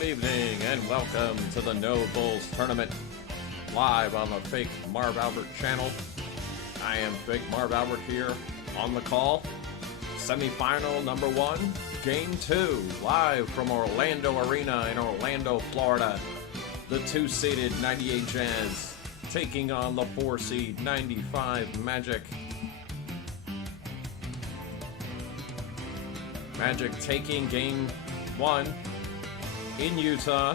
Good evening and welcome to the No Bulls Tournament, live on the fake Marv Albert channel. I am fake Marv Albert here on the call. Semifinal number 1, game 2, live from Orlando Arena in Orlando, Florida. The 2-seeded 98 Jazz taking on the 4-seed 95 Magic. Magic taking game 1 in Utah.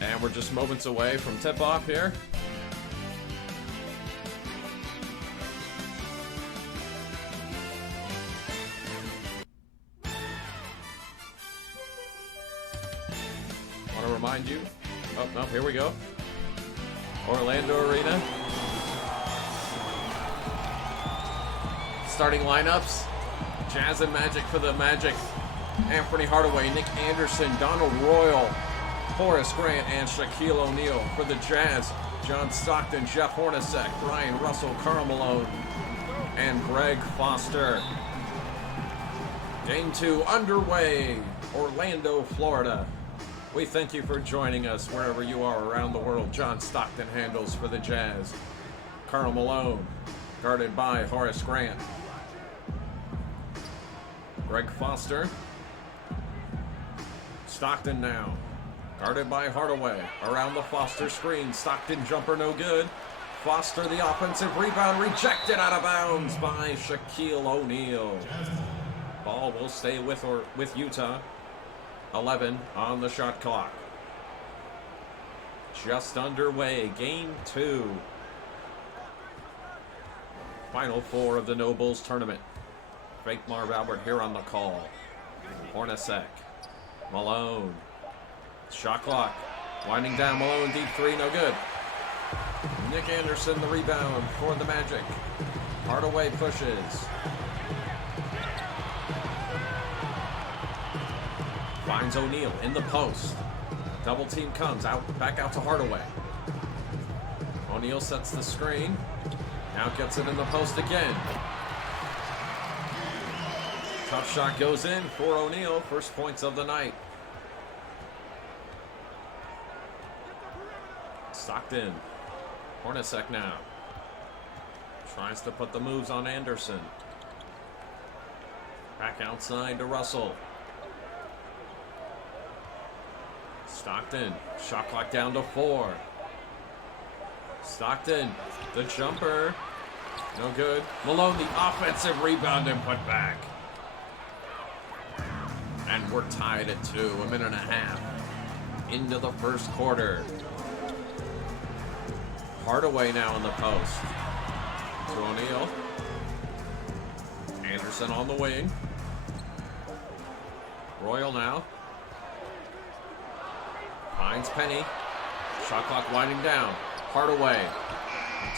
And we're just moments away from tip-off here. Want to remind you, oh, here we go. Orlando Arena. Starting lineups. Jazz and Magic for the Magic. Anthony Hardaway, Nick Anderson, Donald Royal, Horace Grant, and Shaquille O'Neal. For the Jazz, John Stockton, Jeff Hornacek, Brian Russell, Karl Malone, and Greg Foster. Game 2 underway, Orlando, Florida. We thank you for joining us wherever you are around the world. John Stockton handles for the Jazz. Karl Malone, guarded by Horace Grant. Greg Foster. Stockton now, guarded by Hardaway. Around the Foster screen. Stockton jumper no good. Foster the offensive rebound rejected out of bounds by Shaquille O'Neal. Ball will stay with Utah. 11 on the shot clock. Just underway, game 2. Final 4 of the No Bulls tournament. Fake Marv Albert here on the call. Hornacek, Malone, shot clock, winding down. Malone, deep 3, no good. Nick Anderson the rebound for the Magic. Hardaway pushes. Finds O'Neal in the post. Double team comes out, back out to Hardaway. O'Neal sets the screen. Now gets it in the post again. Tough shot goes in for O'Neal. First points of the night. Stockton. Hornacek now. Tries to put the moves on Anderson. Back outside to Russell. Stockton, shot clock down to 4. Stockton, the jumper, no good. Malone, the offensive rebound and put back. And we're tied at 2, a minute and a half into the first quarter. Hardaway now in the post. To O'Neal. Anderson on the wing. Royal now. Finds Penny. Shot clock winding down. Hardaway.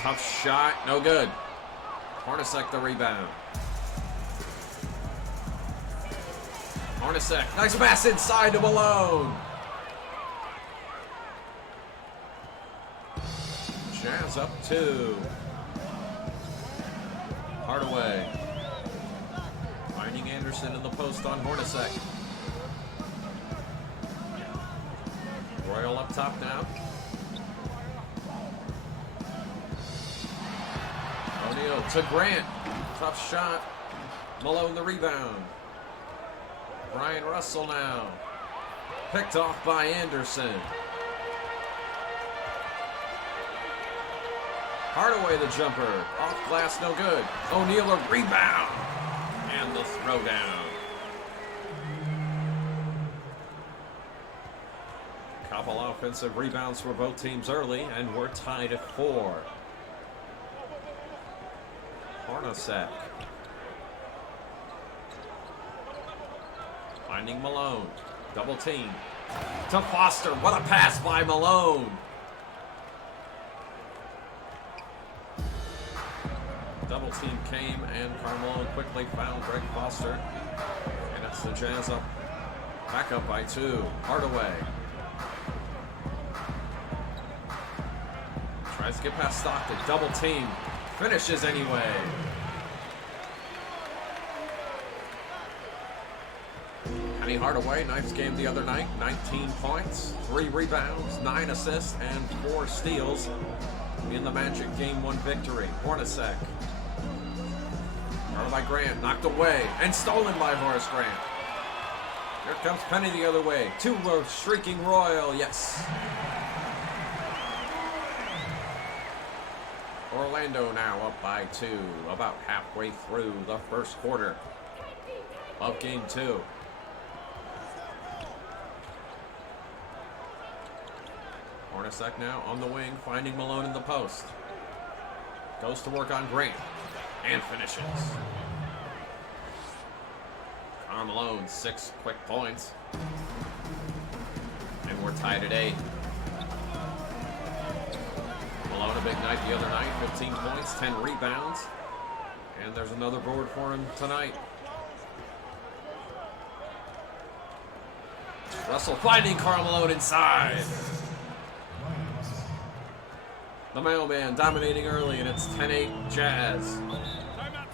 Tough shot. No good. Hornacek the rebound. Hornacek. Nice pass inside to Malone. Jazz up 2. Hardaway. Finding Anderson in the post on Hornacek. Royal up top now. O'Neal to Grant. Tough shot. Malone the rebound. Brian Russell now. Picked off by Anderson. Hardaway the jumper. Off glass, no good. O'Neal a rebound. And the throwdown. Couple offensive rebounds for both teams early, and we're tied at 4. Hornacek. Finding Malone. Double team. To Foster. What a pass by Malone. Double team came, and Karl Malone quickly found Greg Foster. And it's the Jazz up, back up by 2. Hardaway. Tries to get past Stockton. Double team. Finishes anyway. Penny Hardaway, nice game the other night. 19 points, 3 rebounds, 9 assists, and 4 steals in the Magic Game 1 victory. Hornacek. Guarded by Grant, knocked away, and stolen by Horace Grant. Here comes Penny the other way. 2 streaking Royal, yes. Orlando now up by 2, about halfway through the first quarter of game 2. Hornacek now on the wing, finding Malone in the post. Goes to work on Grant, and finishes. Karl Malone, 6 quick points. And we're tied at 8. Malone, a big night the other night, 15 points, 10 rebounds. And there's another board for him tonight. Russell finding Karl Malone inside. The mailman dominating early, and it's 10-8 Jazz. Timeout.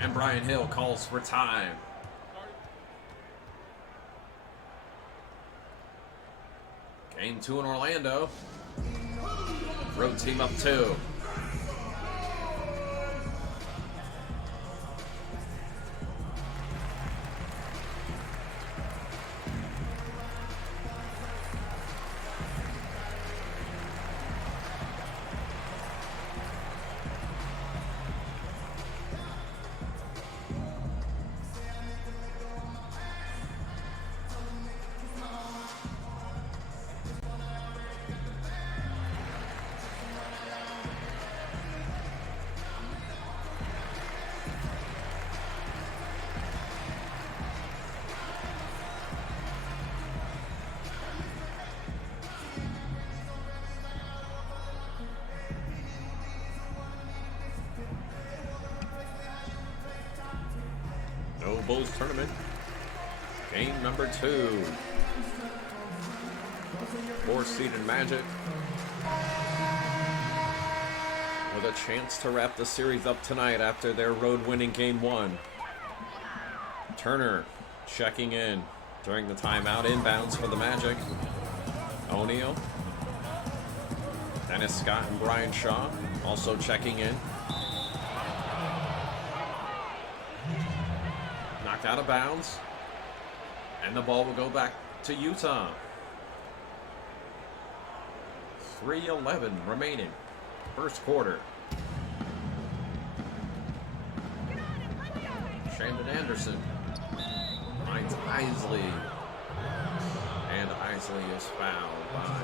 And Brian Hill calls for time. Game 2 in Orlando. Road team up 2. No Bulls tournament. Game number 2. 4-seeded Magic with a chance to wrap the series up tonight after their road winning game 1. Turner checking in during the timeout. Inbounds for the Magic. O'Neal, Dennis Scott, and Brian Shaw also checking in. Knocked out of bounds, and the ball will go back to Utah. 3:11 remaining, first quarter. Shandon Anderson finds Isley, and Isley is fouled by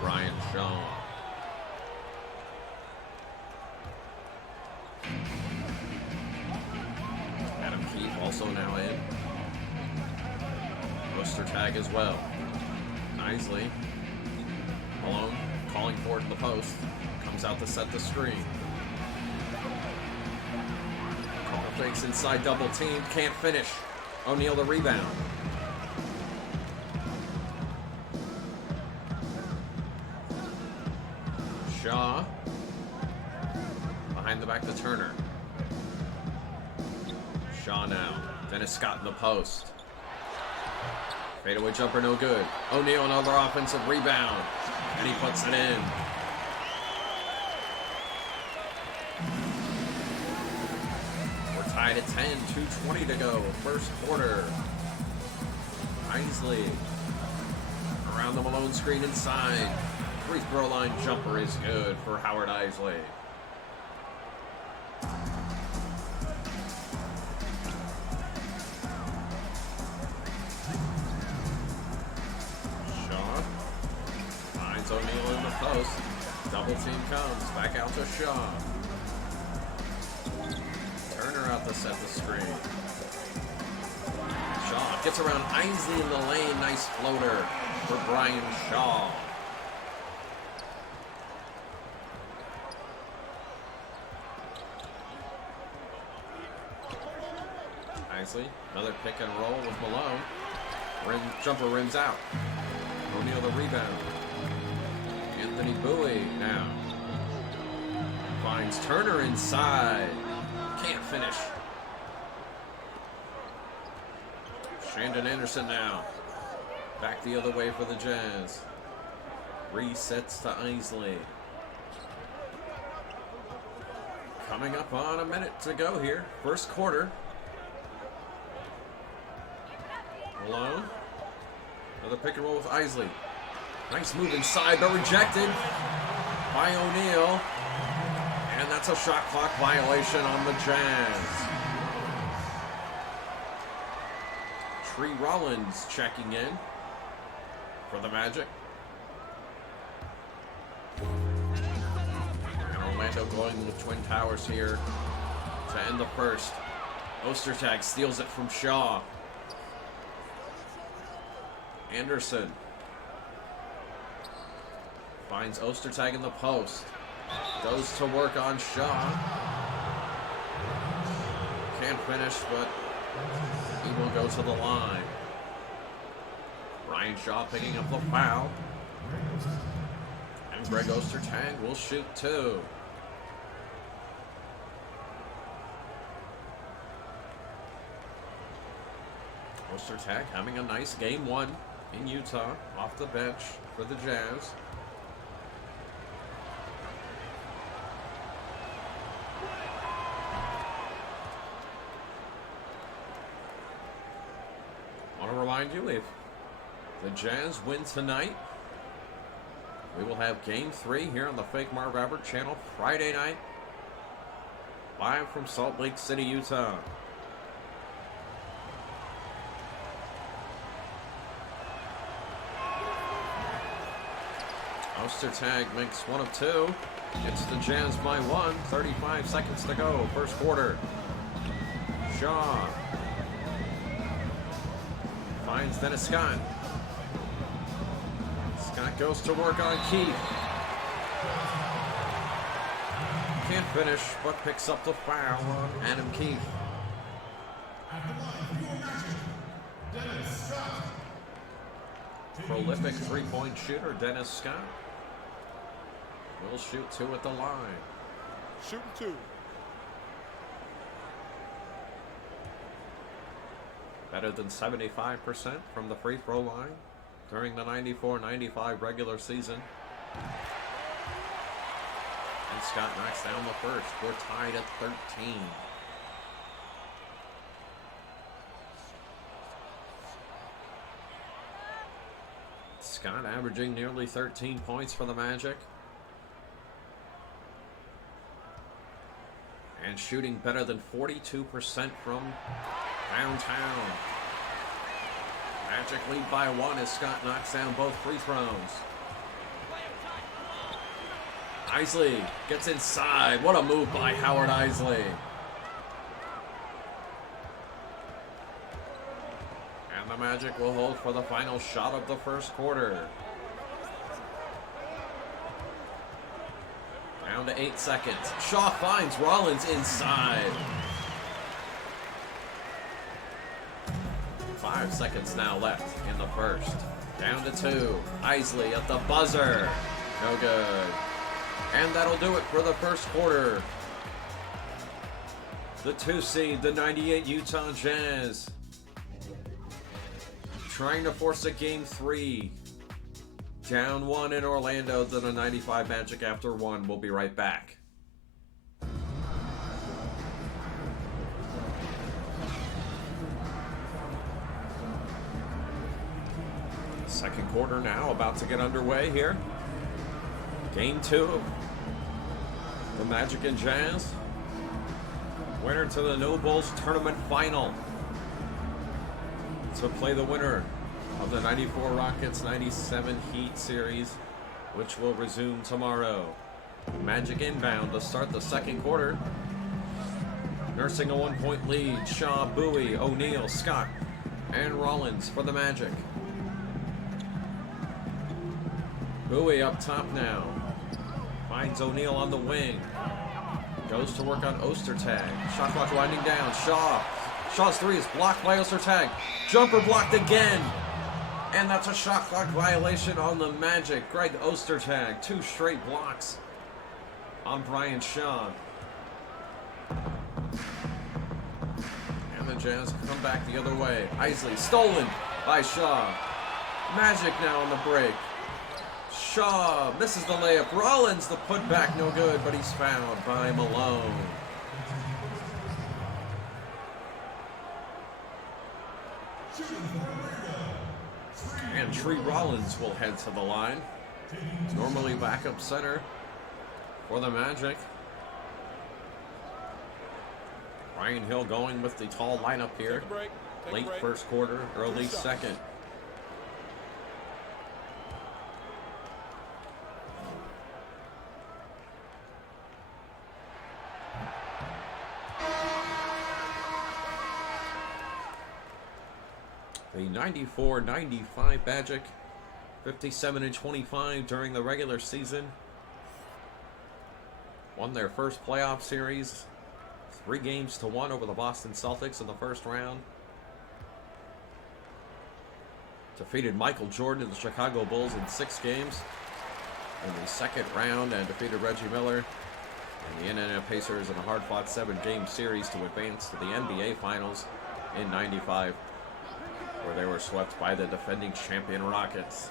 Brian Shaw. Adam Keefe also now in. Roster tag as well. Isley. Malone calling for it to the post. Comes out to set the screen. Couple fakes inside, double team. Can't finish. O'Neal the rebound. Shaw. Behind the back to Turner. Shaw now. Dennis Scott in the post. Fadeaway jumper no good. O'Neal another offensive rebound. And he puts it in. We're tied at 10. 2:20 to go. First quarter. Isley. Around the Malone screen inside. Free throw line jumper is good for Howard Isley. O'Neal in the post. Double team comes. Back out to Shaw. Turner out to set the screen. Shaw gets around Isley in the lane. Nice floater for Brian Shaw. Isley, another pick and roll with Malone. Jumper rims out. O'Neal the rebound. Anthony Bowie now. Finds Turner inside. Can't finish. Shandon Anderson now. Back the other way for the Jazz. Resets to Isley. Coming up on a minute to go here. First quarter. Malone. Another pick and roll with Isley. Nice move inside, but rejected by O'Neal. And that's a shot clock violation on the Jazz. Tree Rollins checking in for the Magic. And Orlando going with Twin Towers here to end the first. Ostertag steals it from Shaw. Anderson finds Ostertag in the post. Goes to work on Shaw. Can't finish, but he will go to the line. Ryan Shaw picking up the foul. And Greg Ostertag will shoot two. Ostertag having a nice game one in Utah, off the bench for the Jazz. I want to remind you, if the Jazz win tonight, we will have Game 3 here on the Fake Marv Albert channel Friday night, live from Salt Lake City, Utah. Ostertag makes one of two. It's the Jazz by one. 35 seconds to go. First quarter. Shaw finds Dennis Scott. Scott goes to work on Keith. Can't finish, but picks up the foul on Adam Keith. Prolific three-point shooter, Dennis Scott. Will shoot two at the line. Shooting two. Better than 75% from the free throw line during the 94-95 regular season. And Scott knocks down the first. We're tied at 13. Scott averaging nearly 13 points for the Magic. And shooting better than 42% from downtown. Magic lead by one as Scott knocks down both free throws. Isley gets inside. What a move by Howard Isley. And the Magic will hold for the final shot of the first quarter. Down to 8 seconds. Shaw finds Rollins inside. 5 seconds now left in the first. Down to 2. Isley at the buzzer. No good. And that'll do it for the first quarter. The 2 seed, the 98 Utah Jazz, trying to force a game 3. Down 1 in Orlando to the 95 Magic after 1. We'll be right back. Second quarter now about to get underway here. Game 2. The Magic and Jazz. Winner to the No Bulls tournament final. To play the winner of the 94 Rockets 97 Heat series, which will resume tomorrow. Magic inbound to start the second quarter. Nursing a 1-point lead. Shaw, Bowie, O'Neal, Scott, and Rollins for the Magic. Bowie up top now. Finds O'Neal on the wing. Goes to work on Ostertag. Shot clock winding down. Shaw's three is blocked by Ostertag. Jumper blocked again. And that's a shot clock violation on the Magic. Greg Ostertag, 2 straight blocks. on Brian Shaw. And the Jazz come back the other way. Isley stolen by Shaw. Magic now on the break. Shaw misses the layup. Rollins the putback, no good, but he's fouled by Malone. And Tree Rollins will head to the line. Normally backup center for the Magic. Ryan Hill going with the tall lineup here. Late first quarter, early second. The 94-95 Magic, 57-25 during the regular season. Won their first playoff series, 3-1 over the Boston Celtics in the first round. Defeated Michael Jordan and the Chicago Bulls in 6 games in the second round, and defeated Reggie Miller and the Indiana Pacers in a hard-fought 7-game series to advance to the NBA Finals in '95. Where they were swept by the defending champion Rockets.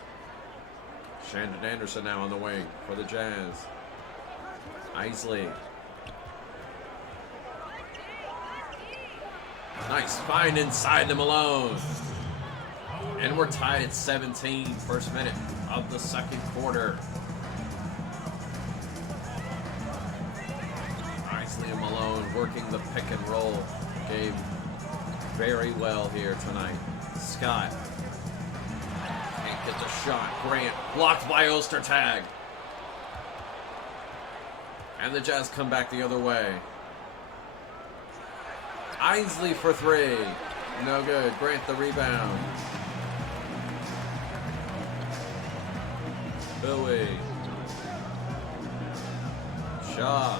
Shandon Anderson now on the wing for the Jazz. Isley. Nice find inside to Malone. And we're tied at 17, first minute of the second quarter. Isley and Malone working the pick and roll. Gabe very well here tonight. Scott can't get the shot. Grant blocked by Ostertag. And the Jazz come back the other way. Isley for 3. No good. Grant the rebound. Bowie. Shaw.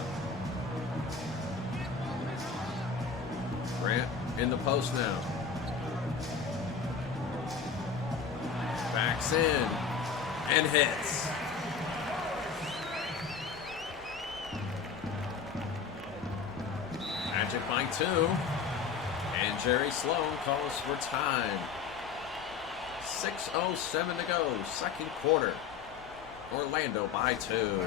Grant in the post now. Backs in and hits. Magic by 2. And Jerry Sloan calls for time. 6:07 to go, second quarter. Orlando by 2.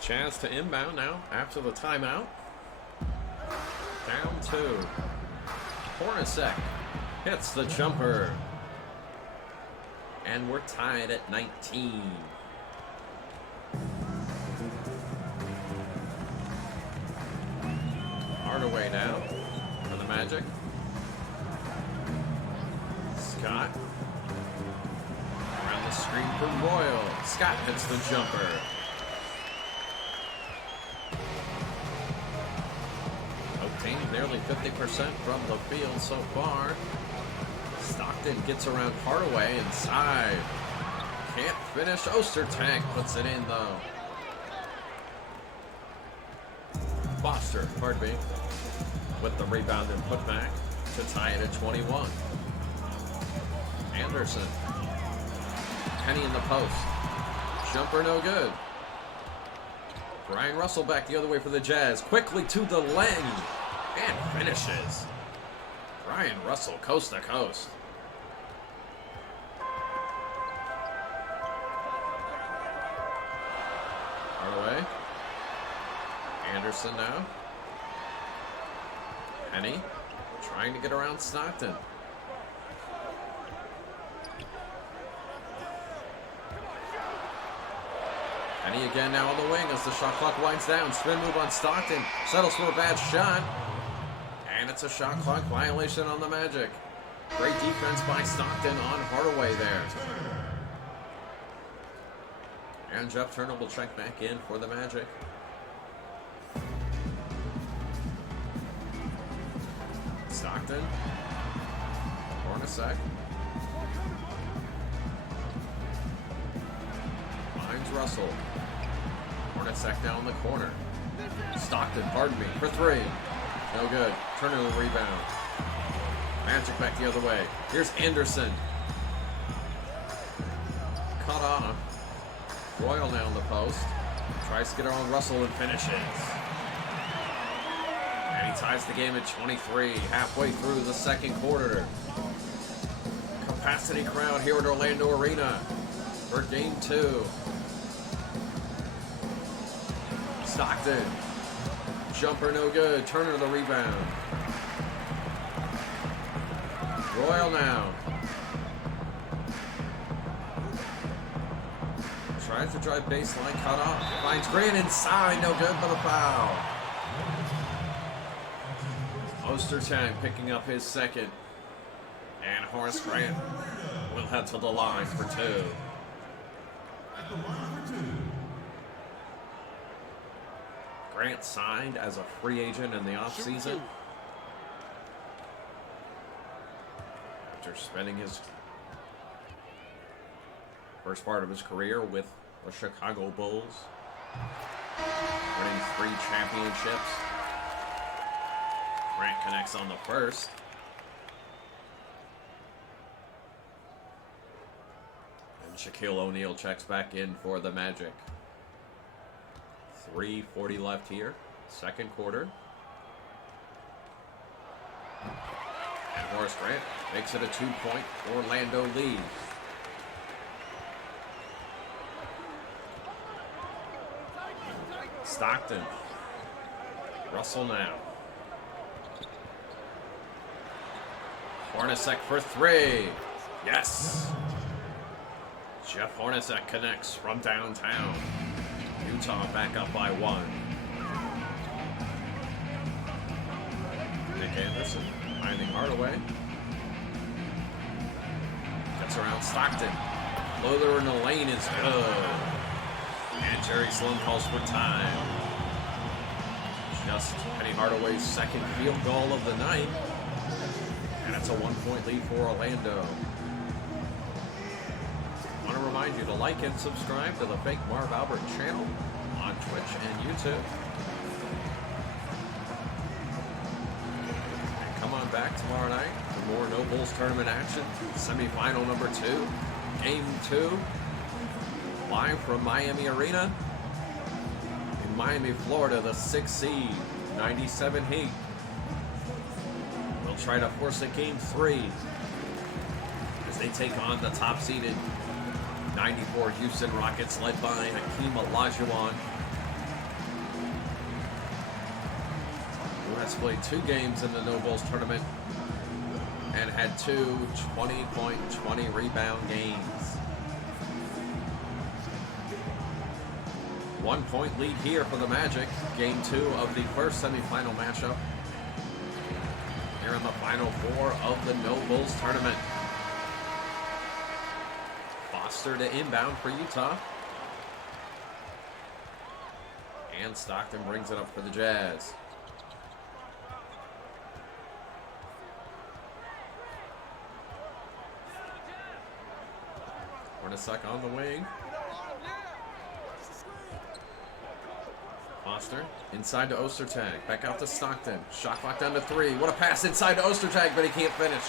Chance to inbound now after the timeout. Down 2. Hornacek hits the jumper. And we're tied at 19. Hardaway now for the Magic. Scott. Around the screen for Royal. Scott hits the jumper. Nearly 50% from the field so far. Stockton gets around Hardaway inside. Can't finish. Ostertag puts it in though. Foster, pardon me, with the rebound and putback to tie it at 21. Anderson. Penny in the post. Jumper no good. Brian Russell back the other way for the Jazz. Quickly to the lane. And finishes. Brian Russell coast to coast. Hardaway. Anderson now. Penny trying to get around Stockton. Penny again now on the wing as the shot clock winds down. Spin move on Stockton. Settles for a bad shot. And it's a shot clock violation on the Magic. Great defense by Stockton on Hardaway there. And Jeff Turner will check back in for the Magic. Stockton. Hornacek. Finds Russell. Hornacek down in the corner. Stockton, pardon me, for three. No good. Turner will rebound. Magic back the other way. Here's Anderson. Cut off. Royal down the post. Tries to get around Russell and finishes. And he ties the game at 23, halfway through the second quarter. Capacity crowd here at Orlando Arena for game 2. Stockton. Jumper no good. Turner the rebound. Royal now. Tries to drive baseline, cut off. Finds Grant inside, no good, but a foul. Ostertag picking up his second. And Horace Grant will head to the line for 2. Grant signed as a free agent in the offseason after spending his first part of his career with the Chicago Bulls, winning 3 championships. Grant connects on the first. And Shaquille O'Neal checks back in for the Magic. 3:40 left here, second quarter. And Horace Grant makes it a 2-point Orlando lead. Stockton. Russell now. Hornacek for 3. Yes. Jeff Hornacek connects from downtown. Utah back up by 1. Nick Anderson finding Hardaway. Gets around Stockton. Floater in the lane is good. And Jerry Sloan calls for time. Just Penny Hardaway's second field goal of the night. And it's a 1-point lead for Orlando. I want to remind you to like and subscribe to the Fake Marv Albert channel on Twitch and YouTube. And come on back tomorrow night for more No Bulls tournament action. Semifinal number 2, game 2. Live from Miami Arena in Miami, Florida, the 6th seed, 97 Heat. We'll try to force a game 3 as they take on the top-seeded 94 Houston Rockets led by Hakeem Olajuwon, who has played 2 games in the No Bulls tournament and had 2 20-point, 20-rebound games. 1-point lead here for the Magic. Game 2 of the first semifinal matchup here in the Final 4 of the No Bulls tournament. Foster to inbound for Utah. And Stockton brings it up for the Jazz. Hornacek on the wing. Foster inside to Ostertag. Back out to Stockton. Shot clock down to 3. What a pass inside to Ostertag, but he can't finish.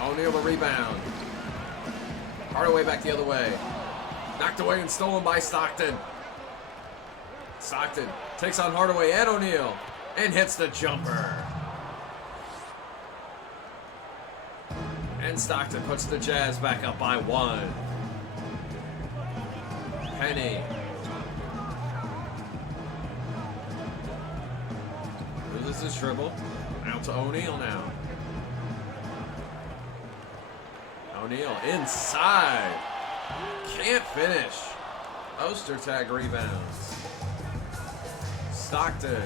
O'Neal the rebound. Hardaway back the other way. Knocked away and stolen by Stockton. Stockton takes on Hardaway and O'Neal and hits the jumper. And Stockton puts the Jazz back up by 1. Penny loses his dribble. Out to O'Neal now. O'Neal inside. Can't finish. Ostertag rebounds. Stockton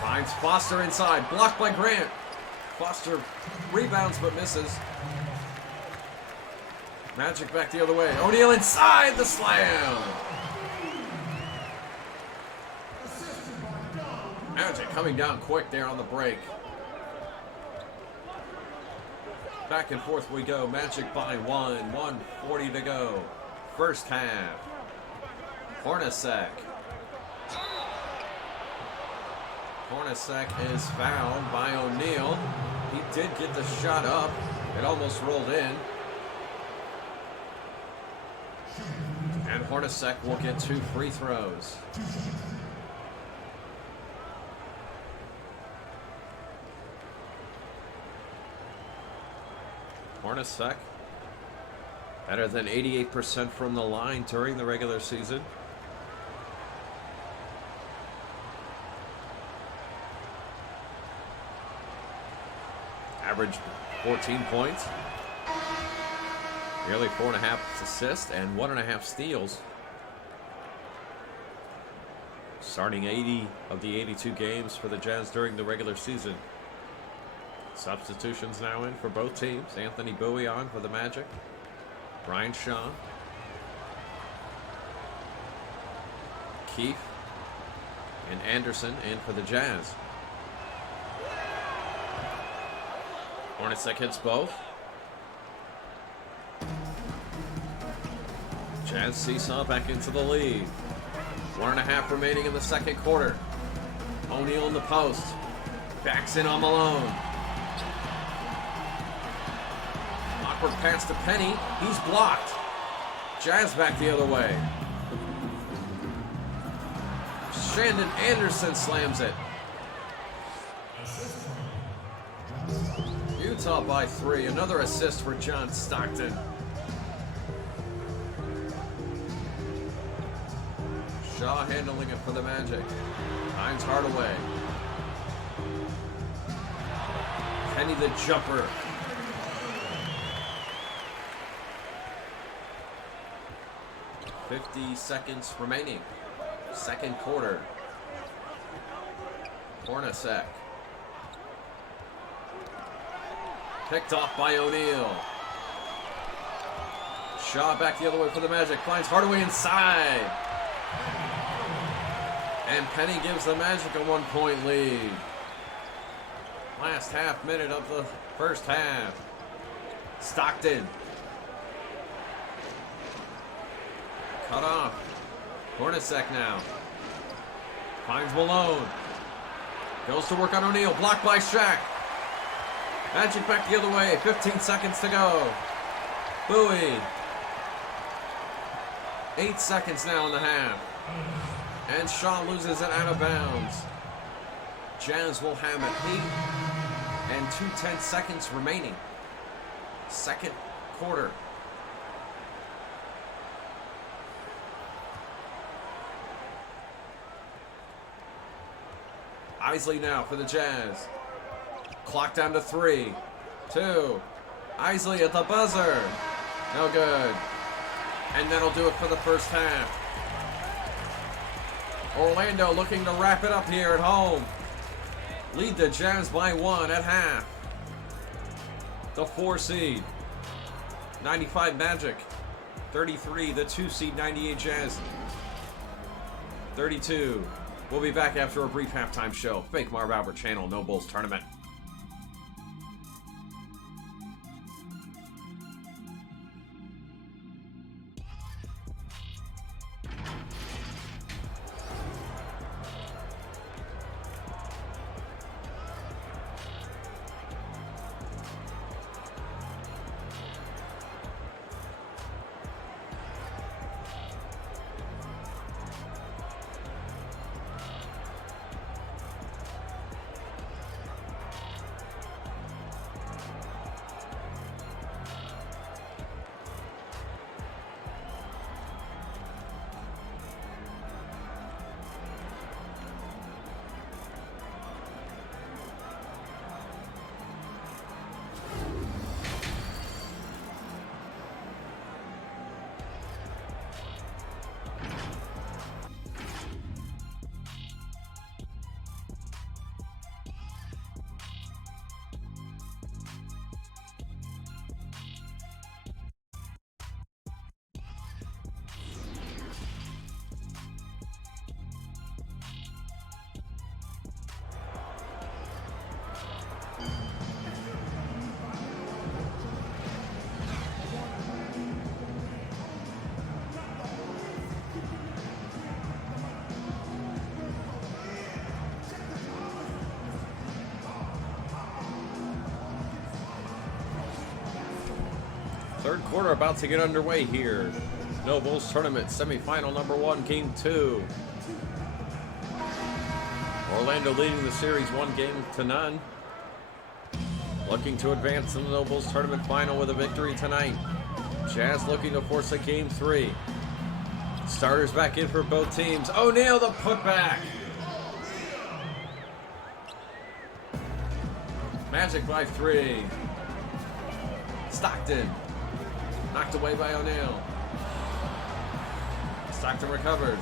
finds Foster inside. Blocked by Grant. Foster rebounds but misses. Magic back the other way. O'Neal inside the slam. Magic coming down quick there on the break. Back and forth we go. Magic by 1:40 to go. First half. Hornacek. Hornacek is fouled by O'Neal. He did get the shot up. It almost rolled in. And Hornacek will get 2 free throws. Hornacek, better than 88% from the line during the regular season. Average 14 points, nearly 4.5 assists, and 1.5 steals. Starting 80 of the 82 games for the Jazz during the regular season. Substitutions now in for both teams. Anthony Bowie on for the Magic. Brian Shaw. Keefe and Anderson in for the Jazz. Hornacek hits both. Jazz seesaw back into the lead. 1.5 remaining in the second quarter. O'Neal in the post. Backs in on Malone. Awkward pass to Penny. He's blocked. Jazz back the other way. Shandon Anderson slams it. Utah by 3. Another assist for John Stockton. Shaw handling it for the Magic. Hines Hardaway. Penny the jumper. .50 seconds remaining. Second quarter. Hornacek. Picked off by O'Neal. Shaw back the other way for the Magic. Finds Hardaway inside. And Penny gives the Magic a 1-point lead. Last half minute of the first half. Stockton. Cut off. Hornacek now. Finds Malone. Goes to work on O'Neal. Blocked by Shaq. Magic back the other way. 15 seconds to go. Bowie. 8 seconds now in the half. And Shaw loses it out of bounds. Jazz will have it 8 and 2/10 seconds remaining. Second quarter. Isley now for the Jazz. Clock down to 3, 2. Isley at the buzzer. No good. And that'll do it for the first half. Orlando looking to wrap it up here at home. Lead the Jazz by 1 at half. The 4 seed. 95 Magic. 33, the 2 seed, 98 Jazz. 32. We'll be back after a brief halftime show. Fake Marv Albert Channel, No Bulls Tournament. Third quarter about to get underway here. No Bulls Tournament Semifinal number 1, Game 2. Orlando leading the series 1-0. Looking to advance in the No Bulls Tournament Final with a victory tonight. Jazz looking to force a Game 3. Starters back in for both teams. O'Neal the putback. Magic by 3. Stockton. Knocked away by O'Neal. Stockton recovers.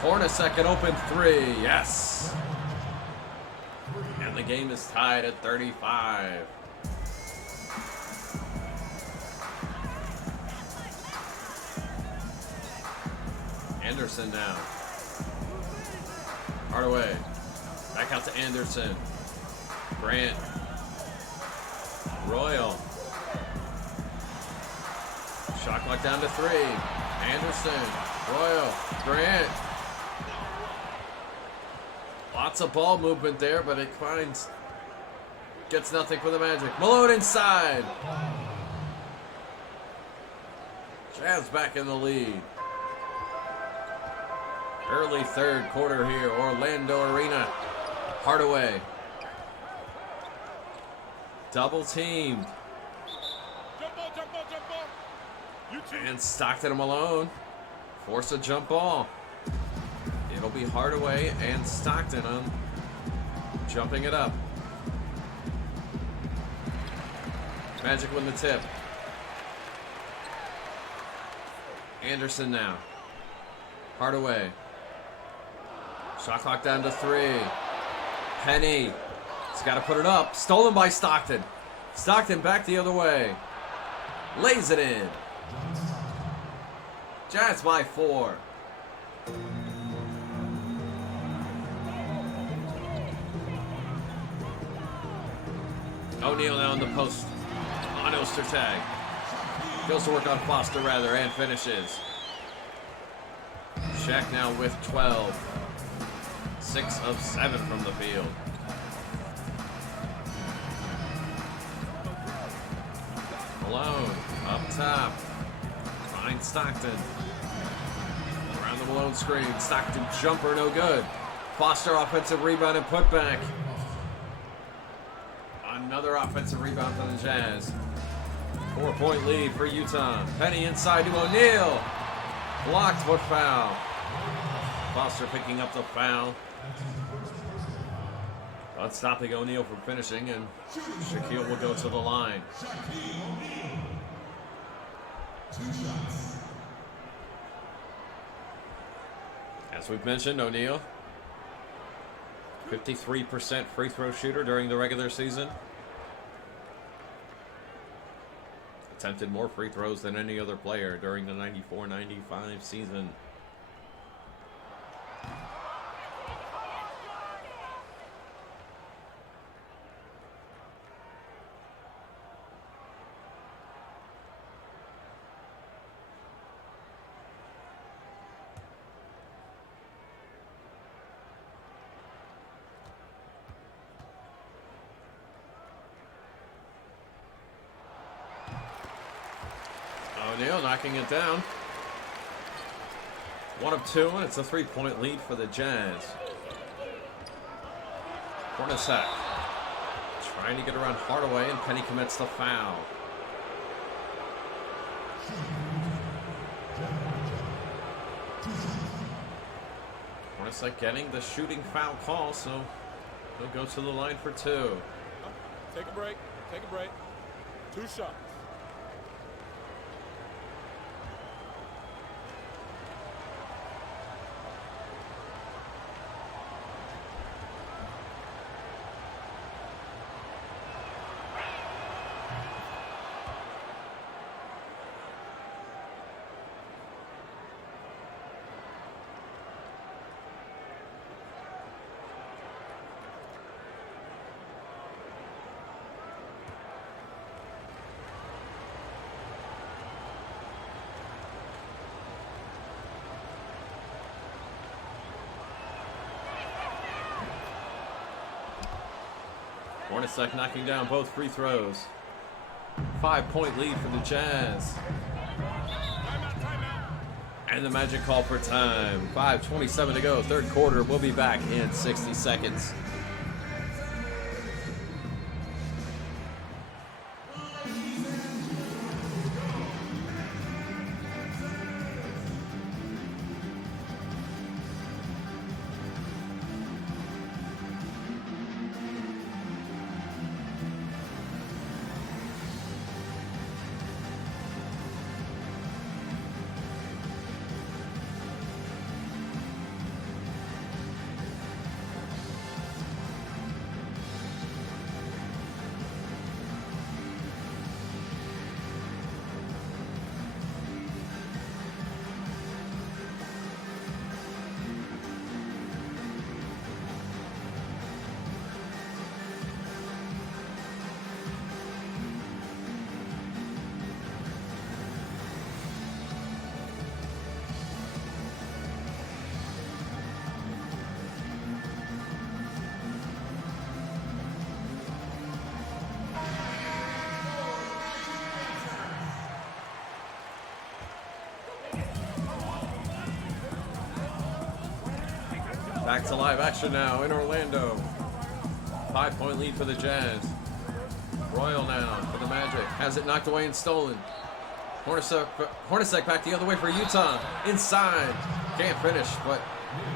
Hornacek an open 3. Yes. And the game is tied at 35. Anderson now. Hardaway. Back out to Anderson. Grant. Royal. Shot clock down to 3. Anderson. Royal. Grant. Lots of ball movement there, but it gets nothing for the Magic. Malone inside. Jazz back in the lead. Early third quarter here, Orlando Arena. Hardaway. Double teamed. And Stockton and Malone force a jump ball. It'll be Hardaway and Stockton on jumping it up. Magic win the tip. Anderson now. Hardaway. Shot clock down to 3. Penny. He's got to put it up. Stolen by Stockton. Stockton back the other way. Lays it in. Jazz by 4. O'Neal now in the post on Ostertag. Goes to work on Foster rather and finishes. Shaq now with 12. 6 of 7 from the field. Malone up top. Finds Stockton. Around the Malone screen. Stockton jumper no good. Foster offensive rebound and putback. Another offensive rebound for the Jazz. 4-point lead for Utah. Penny inside to O'Neal. Blocked but foul. Foster picking up the foul. But stopping O'Neal from finishing, and Shaquille will go to the line. As we've mentioned, O'Neal, 53% free throw shooter during the regular season. Attempted more free throws than any other player during the 94-95 season. O'Neal knocking it down. 1 of 2, and it's a 3-point lead for the Jazz. Hornacek trying to get around Hardaway, and Penny commits the foul. Hornacek getting the shooting foul call, so he'll go to the line for 2. Take a break. Take a break. 2 shots. Hornacek knocking down both free throws. 5-point lead for the Jazz. And the Magic call for time. 5:27 to go. Third quarter. We'll be back in 60 seconds. Back to live action now in Orlando. 5-point lead for the Jazz. Royal now for the Magic. Has it knocked away and stolen. Hornacek back the other way for Utah. Inside. Can't finish, but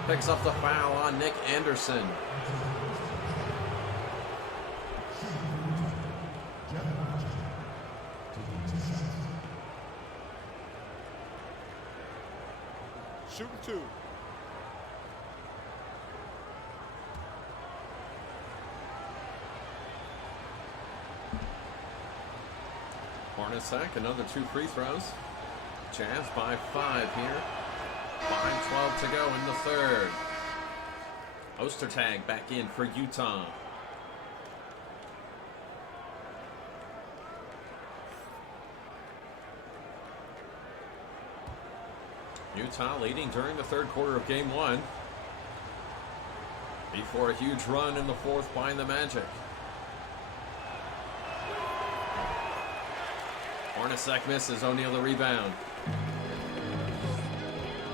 picks up the foul on Nick Anderson. Shooting two. Hornacek, another 2 free throws. Jazz by 5 here. 5:12 to go in the third. Ostertag back in for Utah. Utah leading during the third quarter of game 1. Before a huge run in the fourth by the Magic. Hornacek misses. O'Neal the rebound.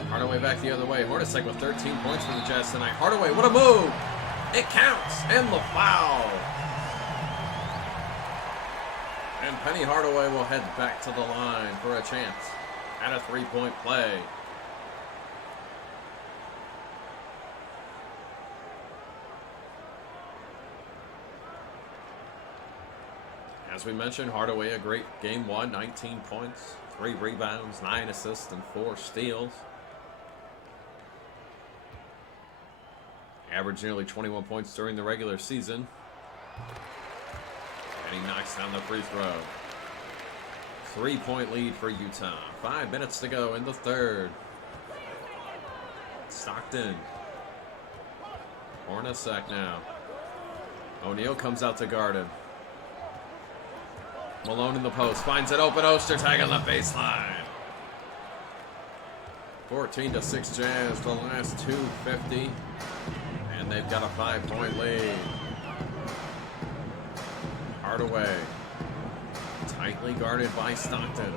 Hardaway back the other way. Hornacek with 13 points for the Jazz tonight. Hardaway, what a move! It counts! And the foul! And Penny Hardaway will head back to the line for a chance at a 3-point play. As we mentioned, Hardaway, a great game 1, 19 points, 3 rebounds, 9 assists, and 4 steals. Averaged nearly 21 points during the regular season. And he knocks down the free throw. 3-point lead for Utah. 5 minutes to go in the third. Stockton. Hornacek now. O'Neal comes out to guard him. Malone in the post, finds it open. Ostertag on the baseline. 14-6 Jazz, the last 2:50, and they've got a 5-point lead. Hardaway, tightly guarded by Stockton,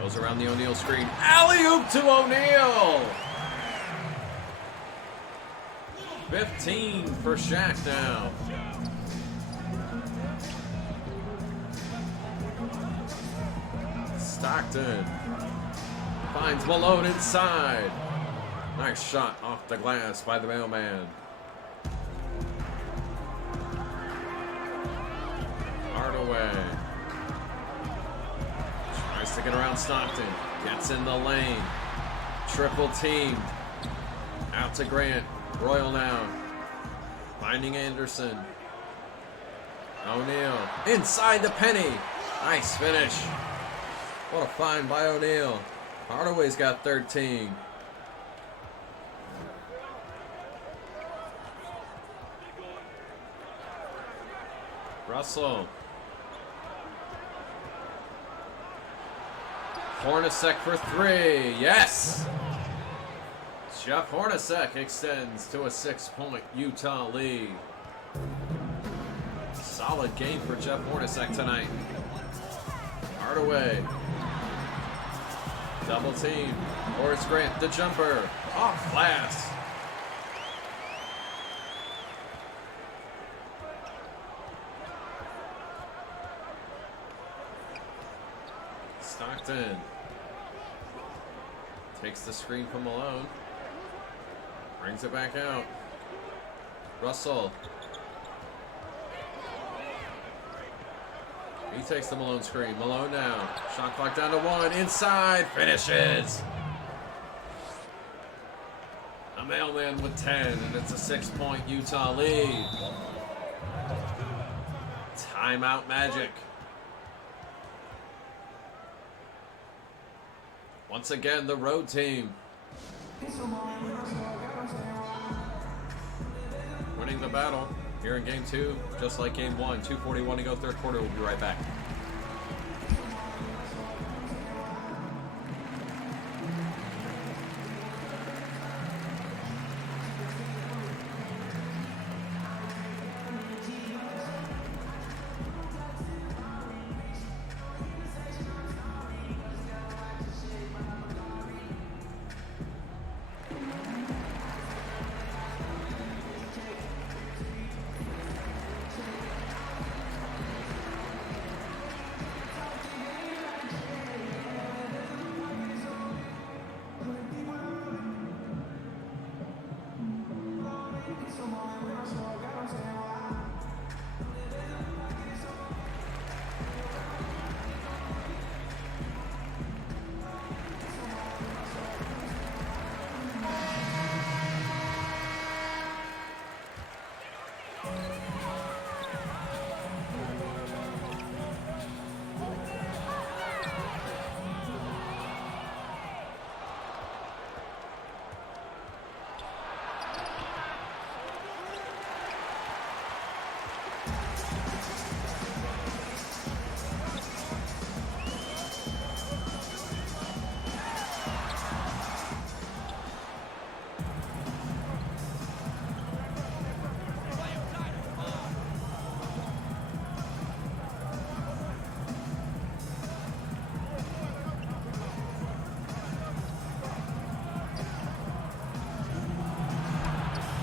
goes around the O'Neal screen. Alley-oop to O'Neal. 15 for Shaq now. Stockton finds Malone inside. Nice shot off the glass by the mailman. Hardaway tries to get around Stockton. Gets in the lane. Triple teamed. Out to Grant. Royal now. Finding Anderson. O'Neal inside the penny. Nice finish. What a find by O'Neal. Hardaway's got 13. Russell. Hornacek for 3. Yes! Jeff Hornacek extends to a 6-point Utah lead. Solid game for Jeff Hornacek tonight. Guard away. Double team. Horace Grant, the jumper. Off glass. Stockton. Takes the screen from Malone. Brings it back out. Russell. He takes the Malone screen. Malone now. Shot clock down to 1. Inside. Finishes. A mailman with 10, and it's a 6-point Utah lead. Timeout Magic. Once again, the road team. Winning the battle here in game 2, just like game 1. 2:41 to go, third quarter. We'll be right back.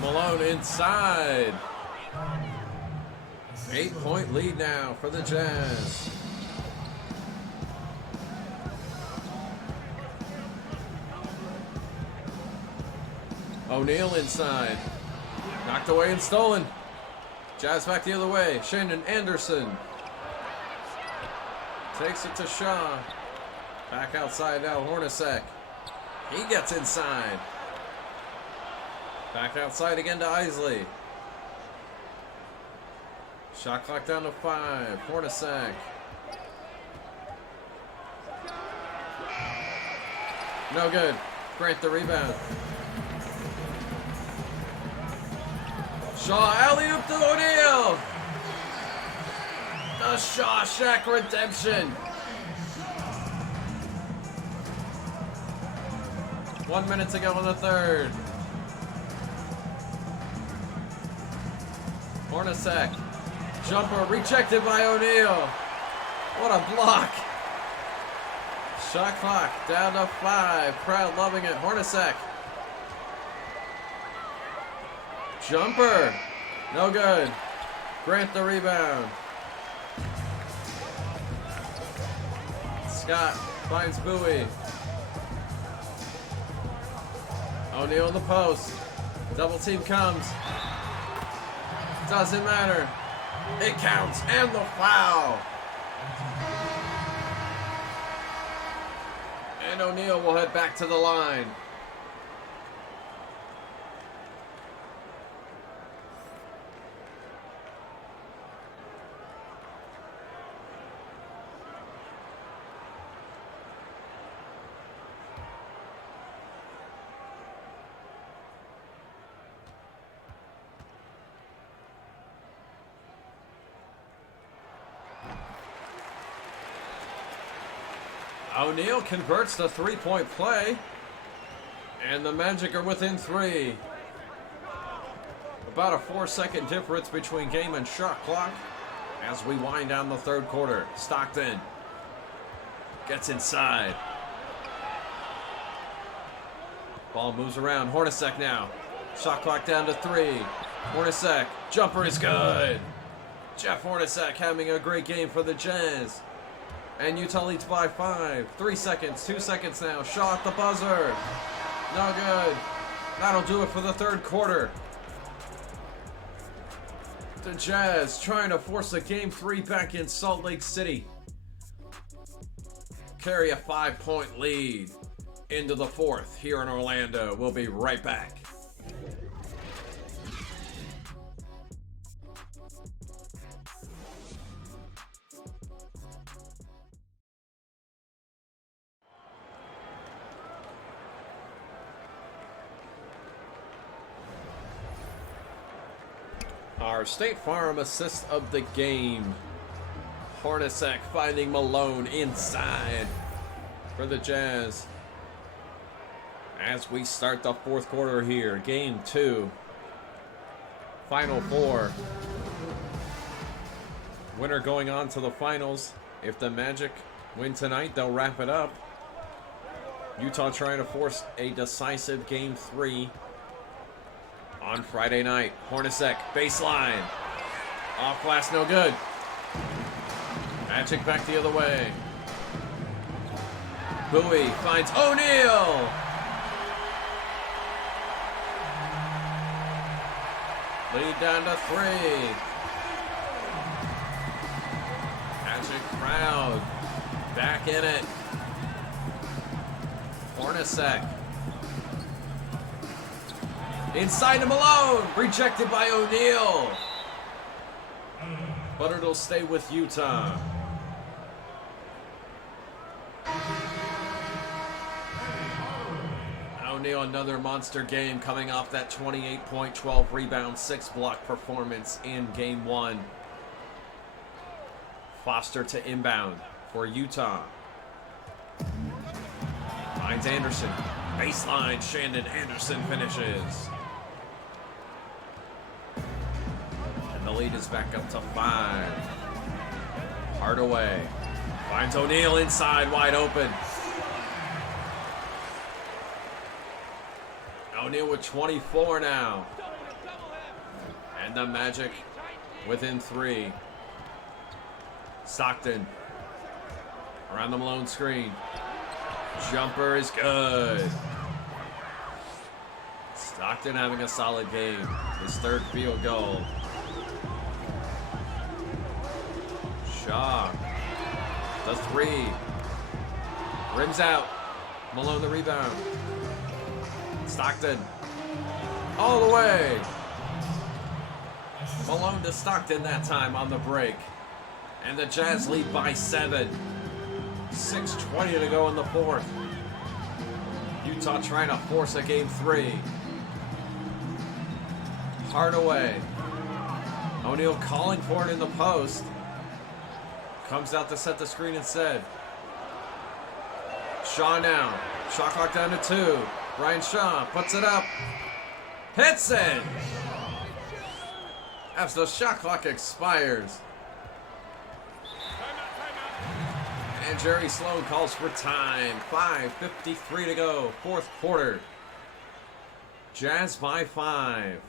Malone inside. 8-point lead now for the Jazz. O'Neal inside. Knocked away and stolen. Jazz back the other way. Shannon Anderson. Takes it to Shaw. Back outside now, Hornacek. He gets inside. Back outside again to Isley. Shot clock down to 5. Hornacek. No good. Grant the rebound. Shaw alley-oop to O'Neal. The Shawshank redemption. 1 minute to go in the third. Hornacek. Jumper rejected by O'Neal. What a block. Shot clock down to 5. Crowd loving it. Hornacek. Jumper. No good. Grant the rebound. Scott finds Bowie. O'Neal in the post. Double team comes. Doesn't matter. It counts. And the foul. And O'Neal will head back to the line. O'Neal converts the three-point play, and the Magic are within 3. About a 4-second difference between game and shot clock as we wind down the third quarter. Stockton. Gets inside. Ball moves around. Hornacek now. Shot clock down to 3. Hornacek. Jumper is good. Jeff Hornacek having a great game for the Jazz. And Utah leads by 5. 3 seconds. 2 seconds now. Shot at the buzzer. No good. That'll do it for the third quarter. The Jazz trying to force a Game 3 back in Salt Lake City. Carry a 5-point lead into the fourth here in Orlando. We'll be right back. Our State Farm assist of the game. Hornacek finding Malone inside for the Jazz. As we start the fourth quarter here, Game 2, Final 4. Winner going on to the finals. If the Magic win tonight, they'll wrap it up. Utah trying to force a decisive Game 3 on Friday night. Hornacek, baseline. Off glass, no good. Magic back the other way. Bowie finds O'Neal. Lead down to 3. Magic crowd back in it. Hornacek. Inside to Malone. Rejected by O'Neal. But it'll stay with Utah. O'Neal, another monster game coming off that 28-point, 12 rebound, 6 block performance in Game 1. Foster to inbound for Utah. Finds Anderson. Baseline, Shandon Anderson finishes. And the lead is back up to 5. Hardaway finds O'Neal inside, wide open. O'Neal with 24 now. And the Magic within 3. Stockton around the Malone screen. Jumper is good. Stockton having a solid game. His third field goal. Shaw. The 3. Rims out. Malone the rebound. Stockton. All the way. Malone to Stockton that time on the break. And the Jazz lead by 7. 6:20 to go in the fourth. Utah trying to force a Game 3. Hardaway. O'Neal calling for it in the post. Comes out to set the screen instead. Shaw now. Shot clock down to 2. Ryan Shaw puts it up. Hits it! As the shot clock expires. And Jerry Sloan calls for time. 5:53 to go. Fourth quarter. Jazz by 5.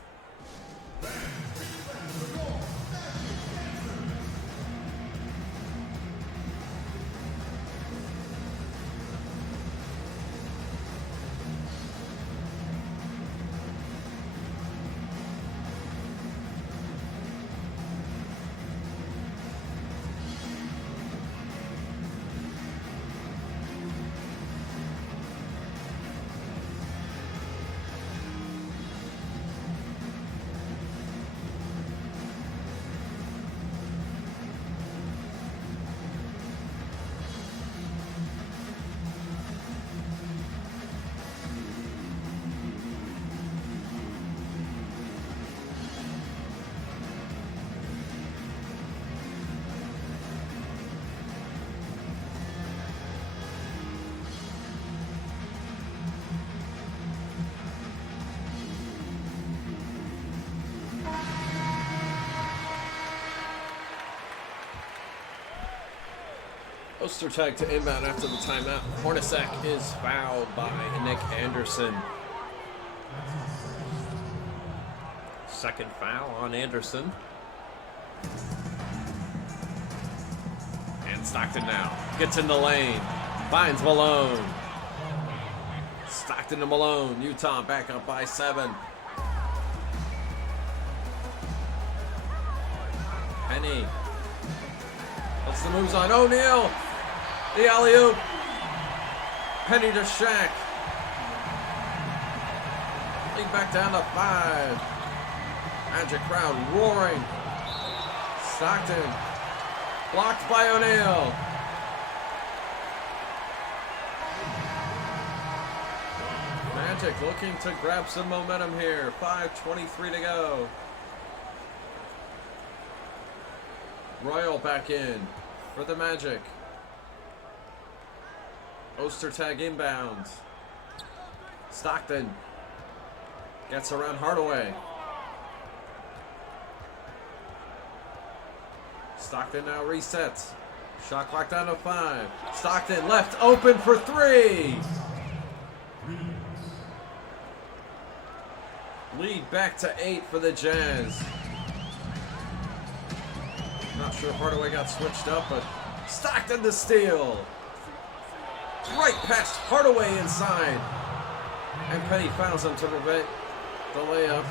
Ostertag to inbound after the timeout. Hornacek is fouled by Nick Anderson. Second foul on Anderson. And Stockton now gets in the lane. Finds Malone. Stockton to Malone. Utah back up by 7. Penny. What's the moves on O'Neal? The alley-oop. Penny to Shaq. Lead back down to 5. Magic crowd roaring. Stockton. Blocked by O'Neal. Magic looking to grab some momentum here. 5:23 to go. Royal back in for the Magic. Ostertag inbounds. Stockton gets around Hardaway. Stockton now resets. Shot clock down to 5. Stockton left open for 3. Lead back to 8 for the Jazz. Not sure if Hardaway got switched up, but Stockton to steal. Right past Hardaway inside. And Penny fouls him to prevent the layup.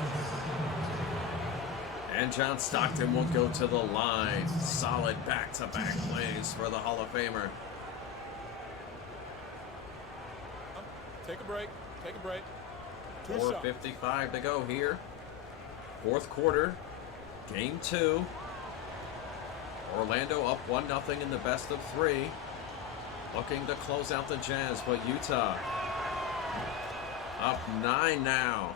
And John Stockton won't go to the line. Solid back-to-back plays for the Hall of Famer. Take a break. Take a break. 2 shots. 4:55 to go here. Fourth quarter. Game 2. Orlando up 1-0 in the best of 3. Looking to close out the Jazz, but Utah up 9 now.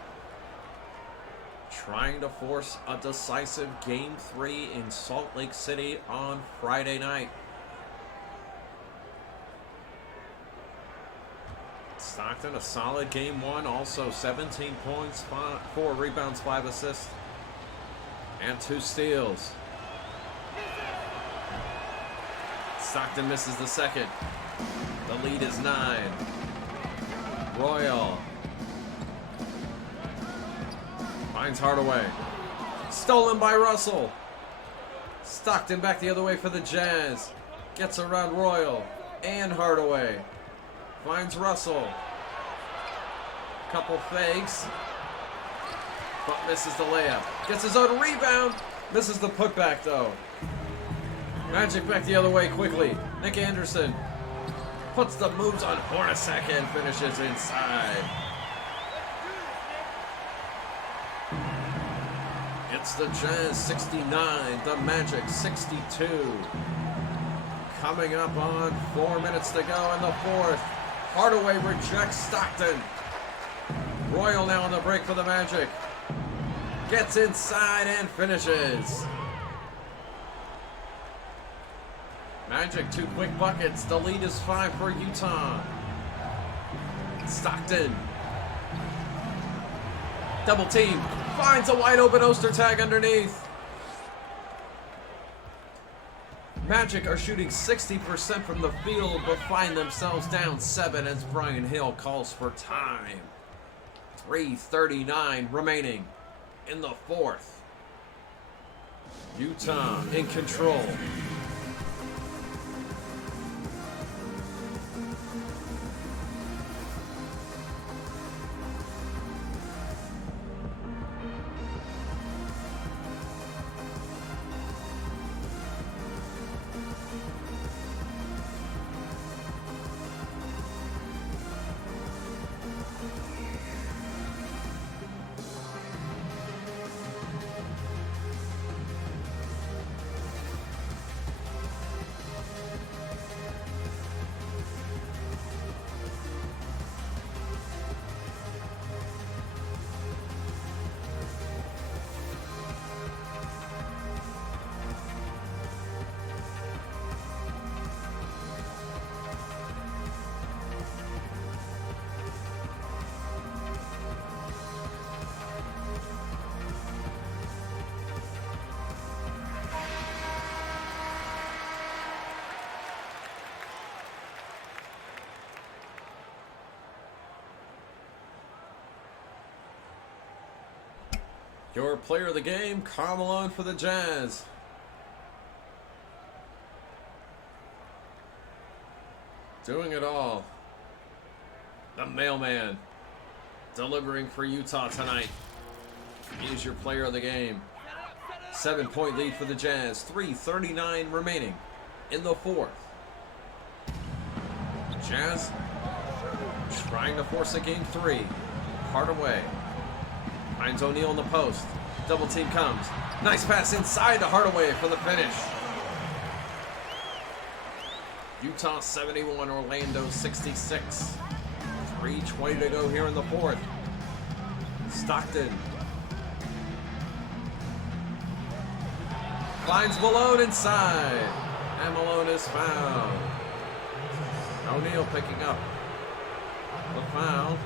Trying to force a decisive Game 3 in Salt Lake City on Friday night. Stockton, a solid Game 1, also 17 points, 4 rebounds, 5 assists, and 2 steals. Stockton misses the second. The lead is 9. Royal finds Hardaway. Stolen by Russell. Stockton back the other way for the Jazz. Gets around Royal and Hardaway. Finds Russell. Couple fakes. But misses the layup. Gets his own rebound. Misses the putback though. Magic back the other way quickly. Nick Anderson puts the moves on Hornacek and finishes inside. It's the Jazz 69, the Magic 62. Coming up on 4 minutes to go in the fourth. Hardaway rejects Stockton. Royal now on the break for the Magic. Gets inside and finishes. Magic 2 quick buckets. The lead is 5 for Utah. Stockton. Double team. Finds a wide open Ostertag underneath. Magic are shooting 60% from the field, but find themselves down 7 as Brian Hill calls for time. 3:39 remaining in the fourth. Utah in control. Your player of the game, Karl Malone for the Jazz. Doing it all. The mailman. Delivering for Utah tonight. He's your player of the game. 7-point lead for the Jazz. 3:39 remaining in the fourth. Jazz trying to force a game three. Hardaway finds O'Neal in the post. Double team comes. Nice pass inside to Hardaway for the finish. Utah 71, Orlando 66. 3:20 to go here in the fourth. Stockton finds Malone inside. And Malone is fouled. O'Neal picking up the foul.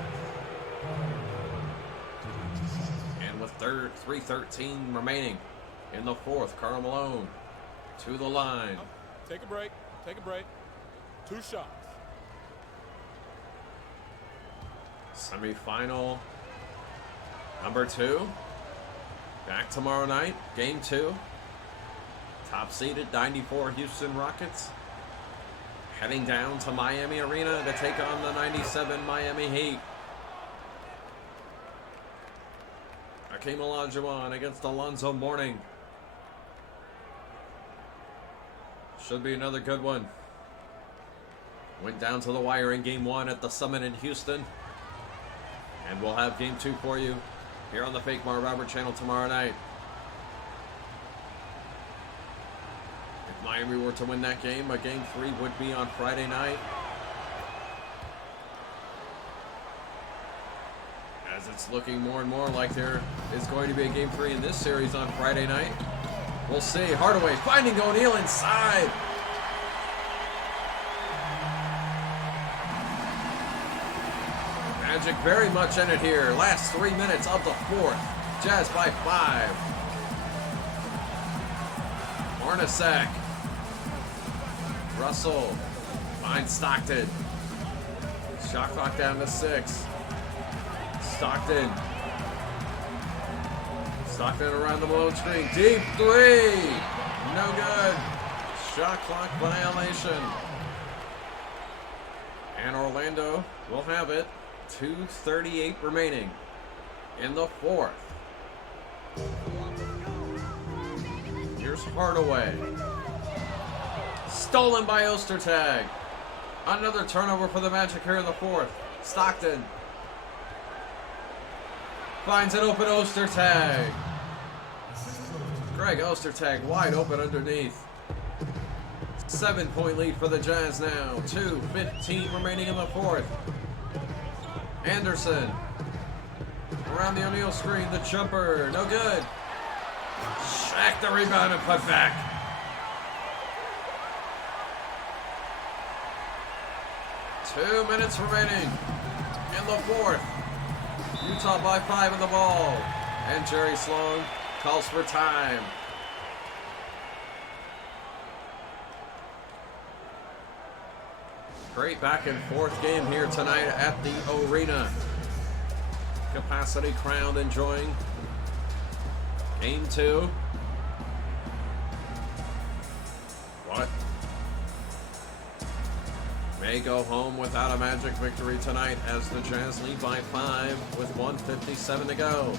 And with 3:13 remaining in the fourth, Karl Malone to the line. Take a break. Take a break. 2 shots. Semifinal number 2. Back tomorrow night, game 2. Top seeded 94 Houston Rockets heading down to Miami Arena to take on the 97 Miami Heat. Hakeem Olajuwon against Alonzo Mourning. Should be another good one. Went down to the wire in game 1 at the Summit in Houston. And we'll have game 2 for you here on the Fake Marv Albert channel tomorrow night. If Miami were to win that game, a game 3 would be on Friday night. As it's looking more and more like there is going to be a game 3 in this series on Friday night. We'll see. Hardaway finding O'Neal inside. Magic very much in it here. Last 3 minutes of the fourth. Jazz by 5. Hornacek. Russell finds Stockton. Shot clock down to 6. Stockton around the Malone screen. Deep 3. No good. Shot clock violation. And Orlando will have it. 2:38 remaining in the fourth. Here's Hardaway. Stolen by Ostertag. Another turnover for the Magic here in the fourth. Stockton finds an open Ostertag. Greg Ostertag wide open underneath. 7-point lead for the Jazz now. 2:15 remaining in the fourth. Anderson around the O'Neal screen. The jumper, no good. Shaq the rebound and put back. Two minutes remaining in the fourth. Utah by 5 in the ball. And Jerry Sloan calls for time. Great back and forth game here tonight at the arena. Capacity crowd enjoying game 2. What may go home without a Magic victory tonight as the Jazz lead by 5 with 1:57 to go.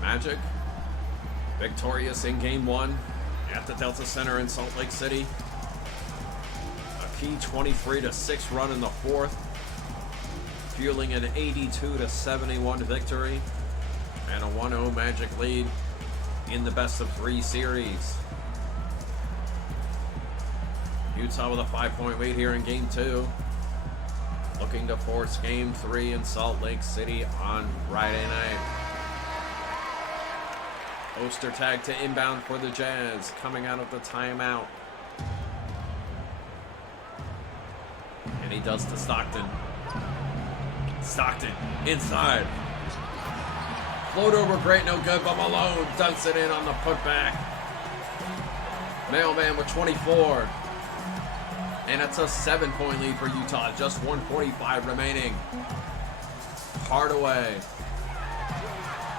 Magic victorious in game 1 at the Delta Center in Salt Lake City. A key 23-6 run in the fourth, fueling an 82-71 victory and a 1-0 Magic lead in the best-of-3 series. Utah with a 5-point lead here in game 2, looking to force game 3 in Salt Lake City on Friday night. Ostertag to inbound for the Jazz, coming out of the timeout. And he does to Stockton. Stockton inside. Float over great, no good, but Malone dunks it in on the putback. Mailman with 24. And it's a 7-point lead for Utah. Just 1:45 remaining. Hardaway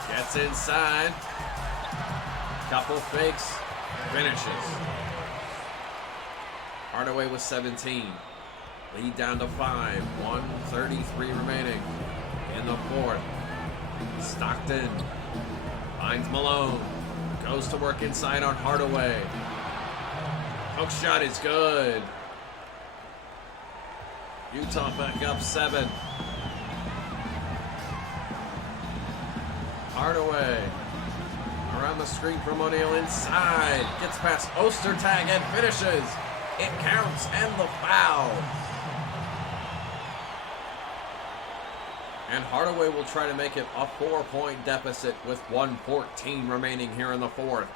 gets inside. Couple fakes. Finishes. Hardaway with 17. Lead down to 5. 1:33 remaining in the fourth. Stockton finds Malone. Goes to work inside on Hardaway. Hook shot is good. Utah back up 7. Hardaway around the screen from O'Neal inside. Gets past Ostertag and finishes. It counts and the foul. And Hardaway will try to make it a 4-point deficit with 1:14 remaining here in the fourth.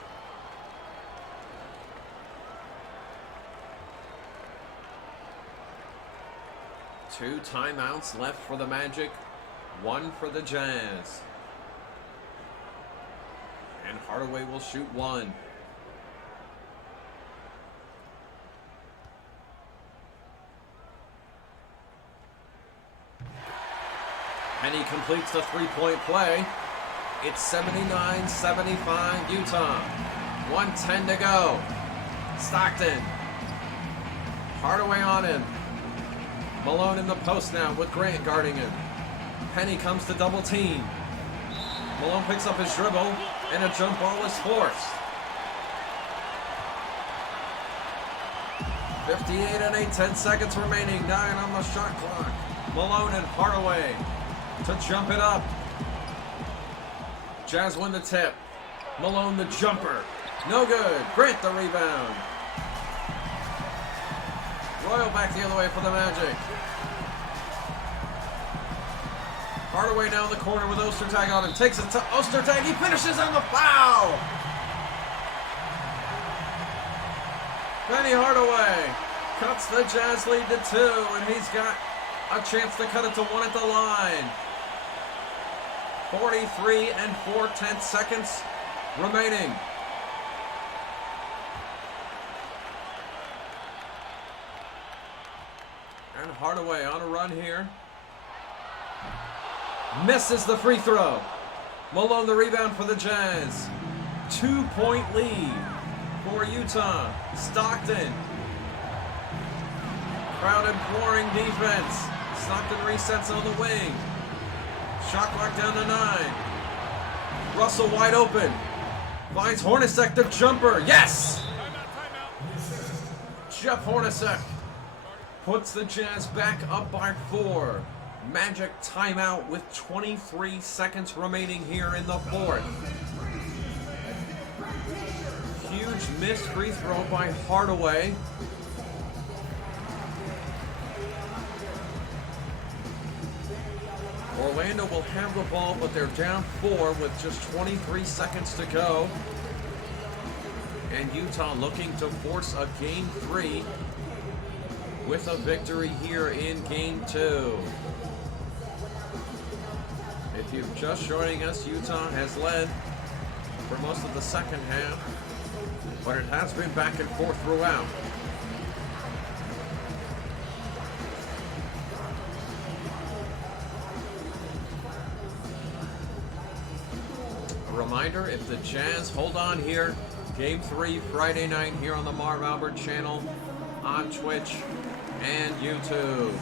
Two timeouts left for the Magic, 1 for the Jazz. And Hardaway will shoot 1. And he completes the 3-point play. It's 79-75 Utah. 1:10 to go. Stockton. Hardaway on him. Malone in the post now with Grant guarding him. Penny comes to double team. Malone picks up his dribble and a jump ball is forced. 58 and 8, 10 seconds remaining. 9 on the shot clock. Malone and Hardaway to jump it up. Jazz win the tip. Malone the jumper. No good. Grant the rebound. Royal back the other way for the Magic. Hardaway now in the corner with Ostertag on him. Takes it to Ostertag. He finishes on the foul. Penny Hardaway cuts the Jazz lead to 2, and he's got a chance to cut it to 1 at the line. 43 and 4/10 seconds remaining. And Hardaway on a run here. Misses the free throw. Malone the rebound for the Jazz. 2-point lead for Utah. Stockton. Crowd imploring defense. Stockton resets on the wing. Shot clock down to 9. Russell wide open. Finds Hornacek the jumper. Yes! Jeff Hornacek puts the Jazz back up by 4. Magic timeout with 23 seconds remaining here in the fourth. Huge missed free throw by Hardaway. Orlando will have the ball, but they're down 4 with just 23 seconds to go. And Utah looking to force a Game 3 with a victory here in Game 2. If you're just joining us, Utah has led for most of the second half, but it has been back and forth throughout. A reminder, if the Jazz hold on here, Game 3 Friday night here on the Marv Albert channel, on Twitch and YouTube.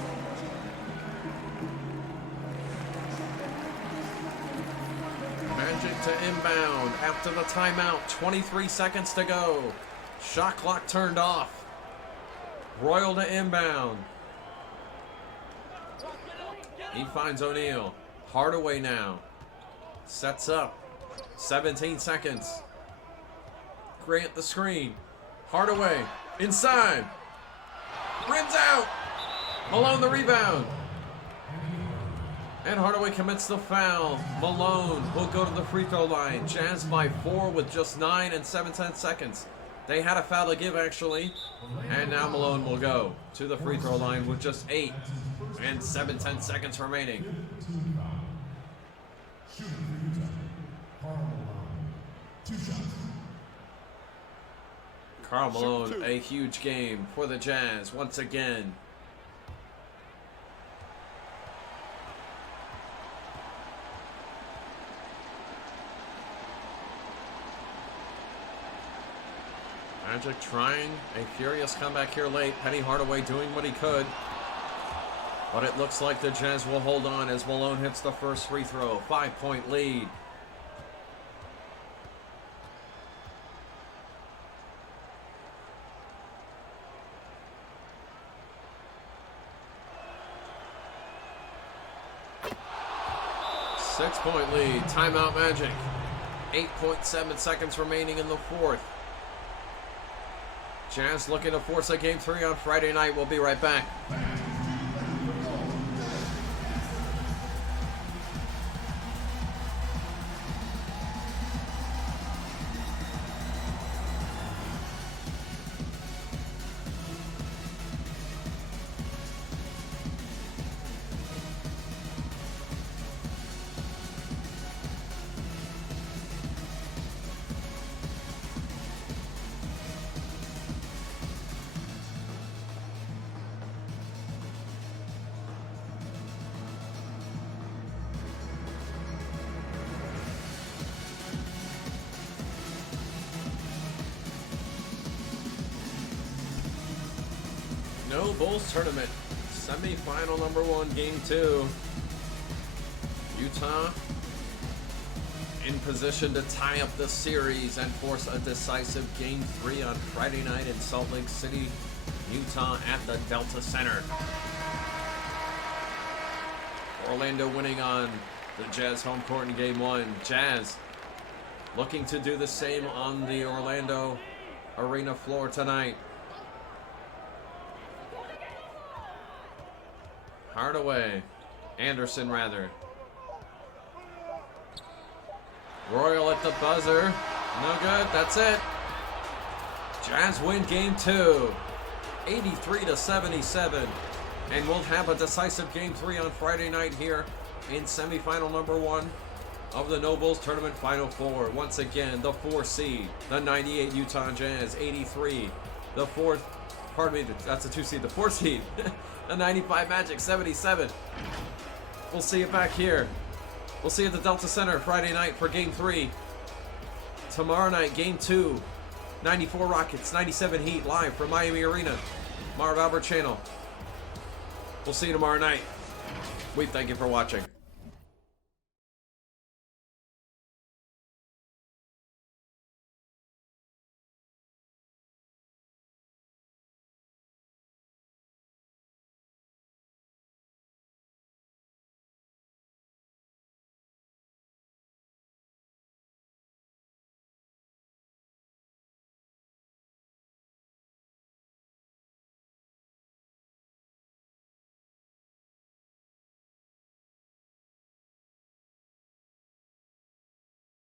Magic to inbound after the timeout. 23 seconds to go. Shot clock turned off. Royal to inbound. He finds O'Neal. Hardaway now. Sets up. 17 seconds. Grant the screen. Hardaway inside. Rims out. Malone the rebound. And Hardaway commits the foul. Malone will go to the free throw line. Jazz by 4 with just 9 and 7/10 seconds. They had a foul to give, actually. And now Malone will go to the free throw line with just 8 and 7/10 seconds remaining. Karl Malone, a huge game for the Jazz once again. Magic trying a furious comeback here late. Penny Hardaway doing what he could. But it looks like the Jazz will hold on as Malone hits the first free throw. 5-point lead. Six-point lead. Timeout Magic. 8.7 seconds remaining in the fourth. Jazz looking to force a game 3 on Friday night. We'll be right back. No Bulls tournament. Semifinal number 1, game 2. Utah in position to tie up the series and force a decisive game 3 on Friday night in Salt Lake City, Utah at the Delta Center. Orlando winning on the Jazz home court in game 1. Jazz looking to do the same on the Orlando arena floor tonight. Hardaway. Anderson, rather. Royal at the buzzer. No good. That's it. Jazz win game 2. 83-77. And we'll have a decisive game 3 on Friday night here in semifinal number 1 of the No Bulls Tournament Final 4. Once again, the 4 seed, the 98 Utah Jazz, 83. The 4th, pardon me, that's the 2 seed, the 4 seed. The 95 Magic, 77. We'll see you back here. We'll see you at the Delta Center Friday night for Game 3. Tomorrow night, Game 2. 94 Rockets, 97 Heat, live from Miami Arena. Marv Albert channel. We'll see you tomorrow night. We thank you for watching.